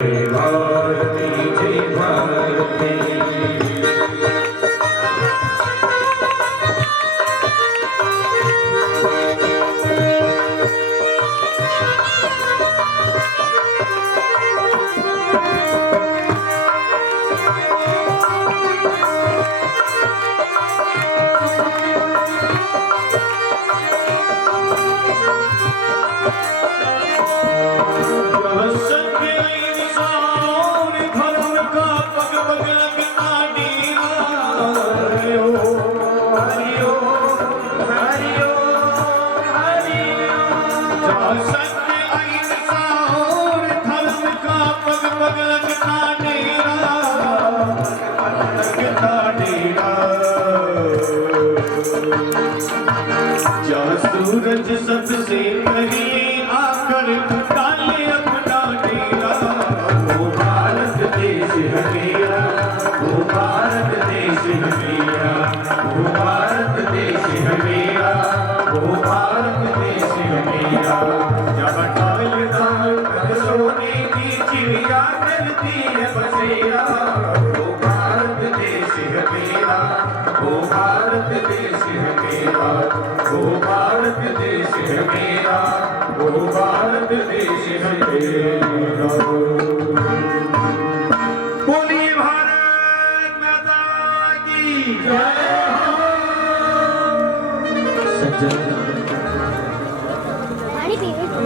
भारती जय भारती। सूरज सबसे पहले आकर डाले अपना डेरा, वो भारत देश है मेरा, वो भारत देश है मेरा, वो भारत देश है मेरा, वो भारत देश है मेरा। जब डालदार सोने की चिड़िया करती है बसेरा, वो भारत देश है मेरा, वो भारत देश है मेरा, वो भारत देश है मेरा, वो भारत देश है मेरा। बोलिए भारत माता की जय हो।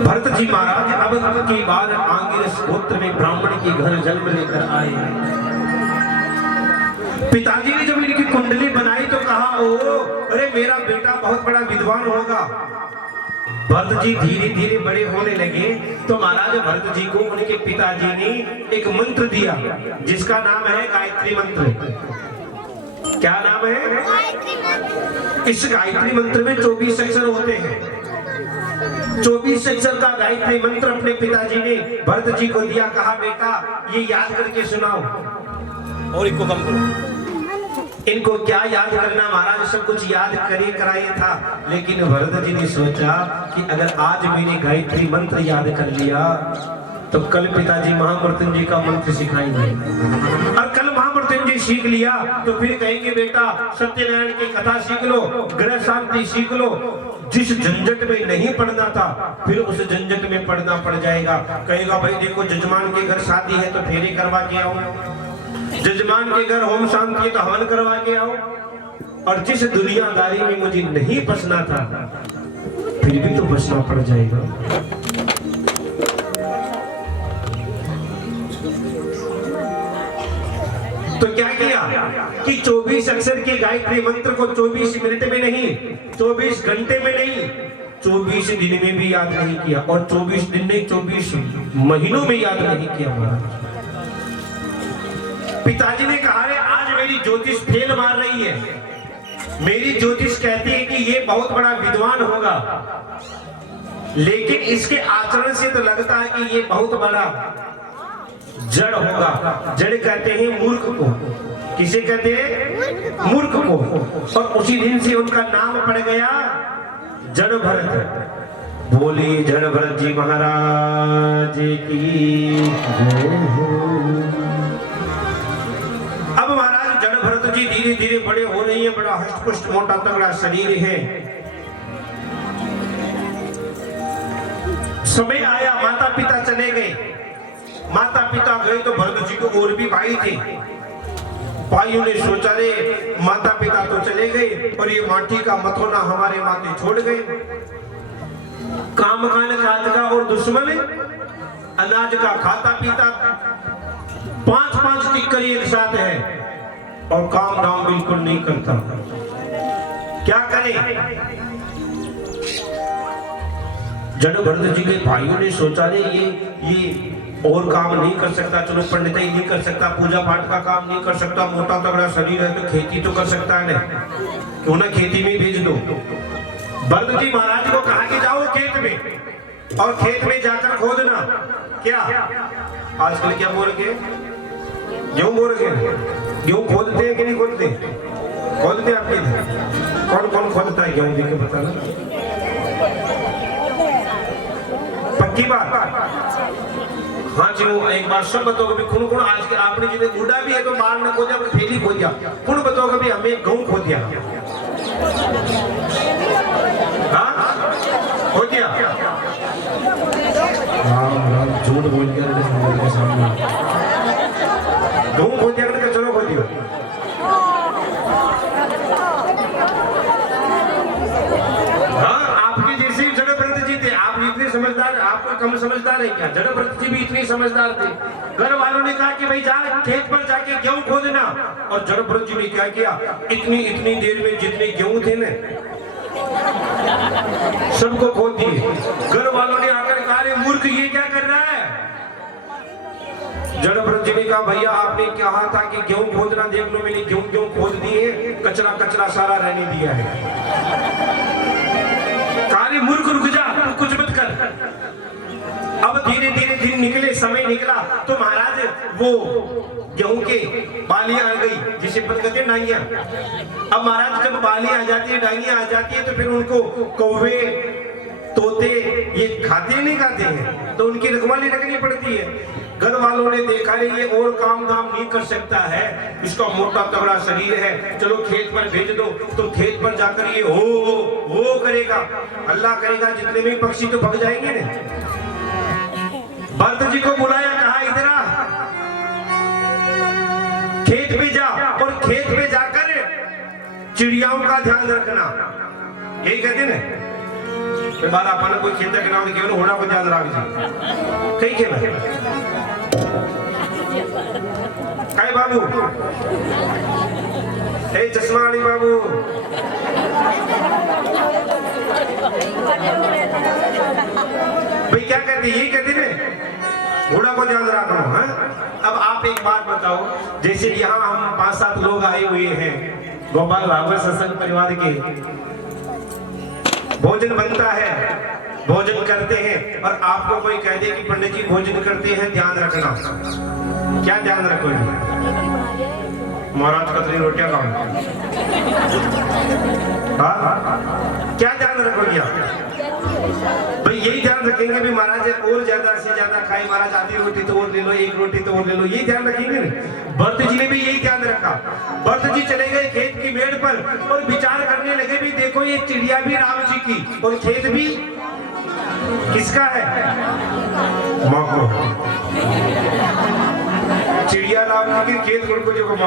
भरत जी महाराज अब की बार आंगिरस गोत्र में ब्राह्मण के घर जन्म लेकर आए। पिताजी ने जब इनकी कुंडली बनाई तो कहा, ओ अरे मेरा बेटा बहुत बड़ा विद्वान होगा। भरत जी धीरे धीरे बड़े होने लगे तो महाराज भरत जी को उनके पिताजी ने एक मंत्र दिया जिसका नाम है गायत्री मंत्र। क्या नाम है? इस गायत्री मंत्र में 24 अक्षर होते हैं। 24 अक्षर का गायत्री मंत्र अपने पिताजी ने भरत जी को दिया। कहा बेटा ये याद करके सुनाओ और इनको कम करो। इनको क्या याद करना महाराज, सब कुछ याद करे कराए था। लेकिन भरत जी ने सोचा कि अगर आज मैंने गायत्री मंत्र याद कर लिया तो कल पिताजी महामृत्युंजय का मंत्र सिखाएंगे, और कल महामृत्युंजय सीख लिया तो फिर कहेंगे बेटा सत्यनारायण की कथा सीख लो, ग्रह शांति सीख लो। जिस झंझट में नहीं पढ़ना था फिर उस झंझट में पढ़ना पड़ जाएगा। कहेगा भाई देखो जजमान के घर शादी है तो फेरे करवा के आओ, जजमान के घर होम शांति तो हवन करवा के आओ। और जिस दुनियादारी में मुझे नहीं बसना था फिर भी तो बसना पड़ जाएगा। तो क्या किया कि 24 अक्षर के गायत्री मंत्र को 24 मिनट में नहीं, 24 घंटे में नहीं, 24 दिन में भी याद नहीं किया, और 24 दिन नहीं 24 महीनों में याद नहीं किया। पिताजी ने कहा रे आज मेरी ज्योतिष फेल मार रही है, मेरी ज्योतिष कहती है कि ये बहुत बड़ा विद्वान होगा, लेकिन इसके आचरण से तो लगता है कि ये बहुत बड़ा जड़ होगा। जड़ कहते हैं मूर्ख को। किसे कहते हैं? मूर्ख को। और उसी दिन से उनका नाम पड़ गया जड़ भरत। बोली जड़ भरत जी महाराज की जय हो। अब महाराज जड़ भरत जी धीरे धीरे बड़े हो रही है, बड़ा हष्ट-पुष्ट मोटा तगड़ा शरीर है। समय आया माता पिता चले गए। माता पिता गए तो भरत जी को और भी भाई थे। भाइयों ने सोचा रे माता पिता तो चले गए और ये माटी का मथोना हमारे माथे छोड़ गए। काम खान काज का और दुश्मन अनाज का खाता पीता, 5-5 टिक्कर एक साथ है और काम धाम बिल्कुल नहीं करता। क्या करें? जड़ भरत जी के भाइयों ने सोचा रे ये और काम नहीं कर सकता, चलो पंडिताई नहीं कर सकता, पूजा पाठ का काम नहीं कर सकता, मोटा तगड़ा शरीर है तो खेती तो कर सकता है ना, क्यों ना खेती में भेज दो। भरत जी महाराज को कहा कि जाओ खेत में और खेत में जाकर खोदना। क्या आजकल क्या बोल के गेहूं बोल के गेहूं खोदते हैं कि नहीं खोदते? खोदते आपके कौन कौन खोदता है गेहूं जी के बताना। पक्की बात हाँ जी वो एक बार सब बताओ कभी कौन कौन आज के आपने जिन्हें बूढ़ा भी है तो बाहर न खो दिया अपनी थैली खो दिया कौन बताओ कभी हमें गेहूं खो दिया हाँ खो दिया झूठ बोल के सामने गेहूं खो दिया करके चलो खो दियो समझदार आपको कम समझदार है क्या जड़भरत जी भी इतनी समझदार थे घर वालों ने कहा कि भाई जा खेत पर जाके गेहूं खोदना और जड़भरत जी ने क्या किया इतनी देर में जितने गेहूं थे ना सबको खोद दिए घर वालों ने आकर कहा रे मूर्ख ये क्या कर रहा है जड़भरत जी ने कहा भैया आपने कहा था कि गेहूं खोदना देख लो मैंने गेहूं खोद दिए कचरा सारा रहने दिया है कार्य मूर्ख रुक जा कुछ मत कर अब धीरे धीरे दिन निकले समय निकला तो महाराज वो गेहूं के बालियां आ गई जिसे कहते हैं डांगियां अब महाराज जब बालियां आ जाती है डांगियां आ जाती है तो फिर उनको कौवे तोते ये खाते नहीं खाते हैं तो उनकी रखवाली रखनी पड़ती है घर वालों ने देखा नहीं ये और काम धाम नहीं कर सकता है इसका मोटा तगड़ा शरीर है चलो खेत पर भेज दो तो खेत पर जाकर ये हो करेगा अल्लाह करेगा जितने भी पक्षी तो भग जाएंगे ना भरत जी को बुलाया कहा इधर आ खेत पे जा और खेत पे जाकर चिड़ियाओं का ध्यान रखना यही कहते ना बार अपन कोई खेत के नाम केवल होना को ध्यान रख जी कई खेल काय बाबू ए चश्मा वाली बाबू भाई क्या कहते यही कहते ने घोड़ा को ध्यान रखो हाँ अब आप एक बात बताओ जैसे यहाँ हम 5-7 लोग आए हुए हैं गोपाल भागवत सत्संग परिवार के भोजन बनता है भोजन करते हैं और आपको कोई कह दे कि पंडित जी भोजन करते हैं ध्यान रखना क्या ध्यान रखोगे महाराज कतरी रोटियां खाओ क्या ध्यान रखोगे आप भाई यही ध्यान रखेंगे भी महाराज और ज्यादा से ज्यादा खाए महाराज आधी रोटी तो और ले लो एक रोटी तो और ले लो यही ध्यान रखेंगे भरत जी ने भी यही ध्यान रखा भरत जी चले गए खेत की मेड़ पर और विचार करने लगे भी देखो ये चिड़िया भी राम जी की और खेत भी किसका है मौको चिड़िया राम जी की खेत को जो मौको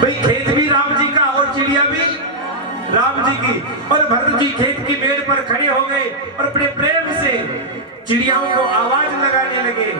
भाई खेत भी राम जी का और चिड़िया भी राम जी की और भरत जी खेत की मेड़ पर खड़े हो गए और अपने प्रेम से चिड़ियाओं को आवाज लगाने लगे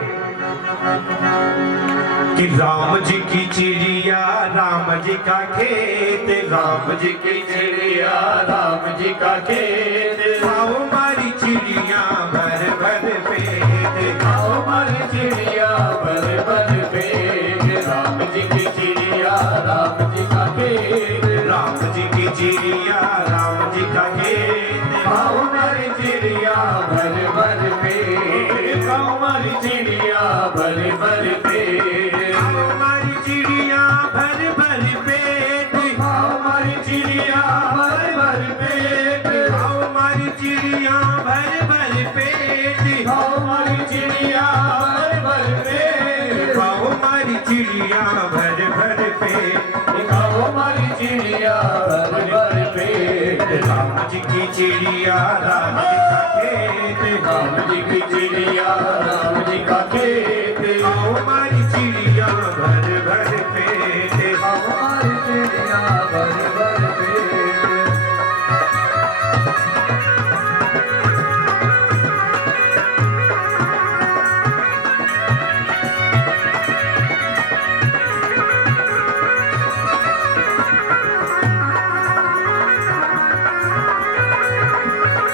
कि राम जी की चिड़िया राम जी का खेत राम जी की चिड़िया राम जी का खेत आओ हमारी चिड़िया भर भर पेट आओ हमारी चिड़िया भर भर पेट राम जी की चिड़िया राम जी का खेत राम जी की चिड़िया राम जी का खेत आओ हमारी चिड़िया भर भर पेट आओ हमारी चिड़िया भर भर पेट आओ हमारी चिड़िया भर भर पेट आओ हमारी चिड़िया भर भर पेट आओ हमारी चिड़िया भर भर पेट आओ हमारी चिड़िया भर भर पेट आओ हमारी चिड़िया भर भर पेट आओ हमारी चिड़िया भर भर पेट राम जी की चिड़िया राम जी का खेत राम जी की चिड़िया राम जी का खेत आओ हमारी चिड़िया भर भर पेट आओ हमारी चिड़िया भर भर पेट भर भर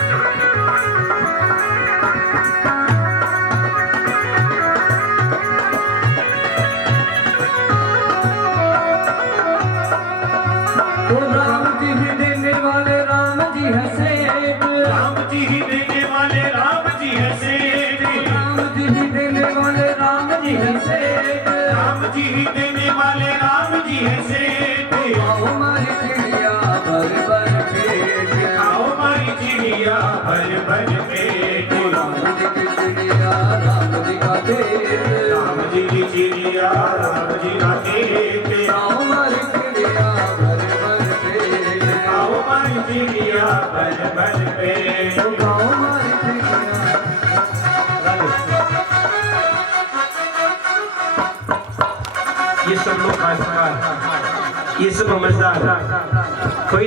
पेट चिड़िया राम जी का खेत, राम जी की चिड़िया राम जी का खेत, गाँव हमारी चिड़िया भर भर पेट, आओ हमारी चिड़िया भर भर पेट। गाँव हमारी चिड़िया। ये सब लोग खासकार, ये सब समझदार। कोई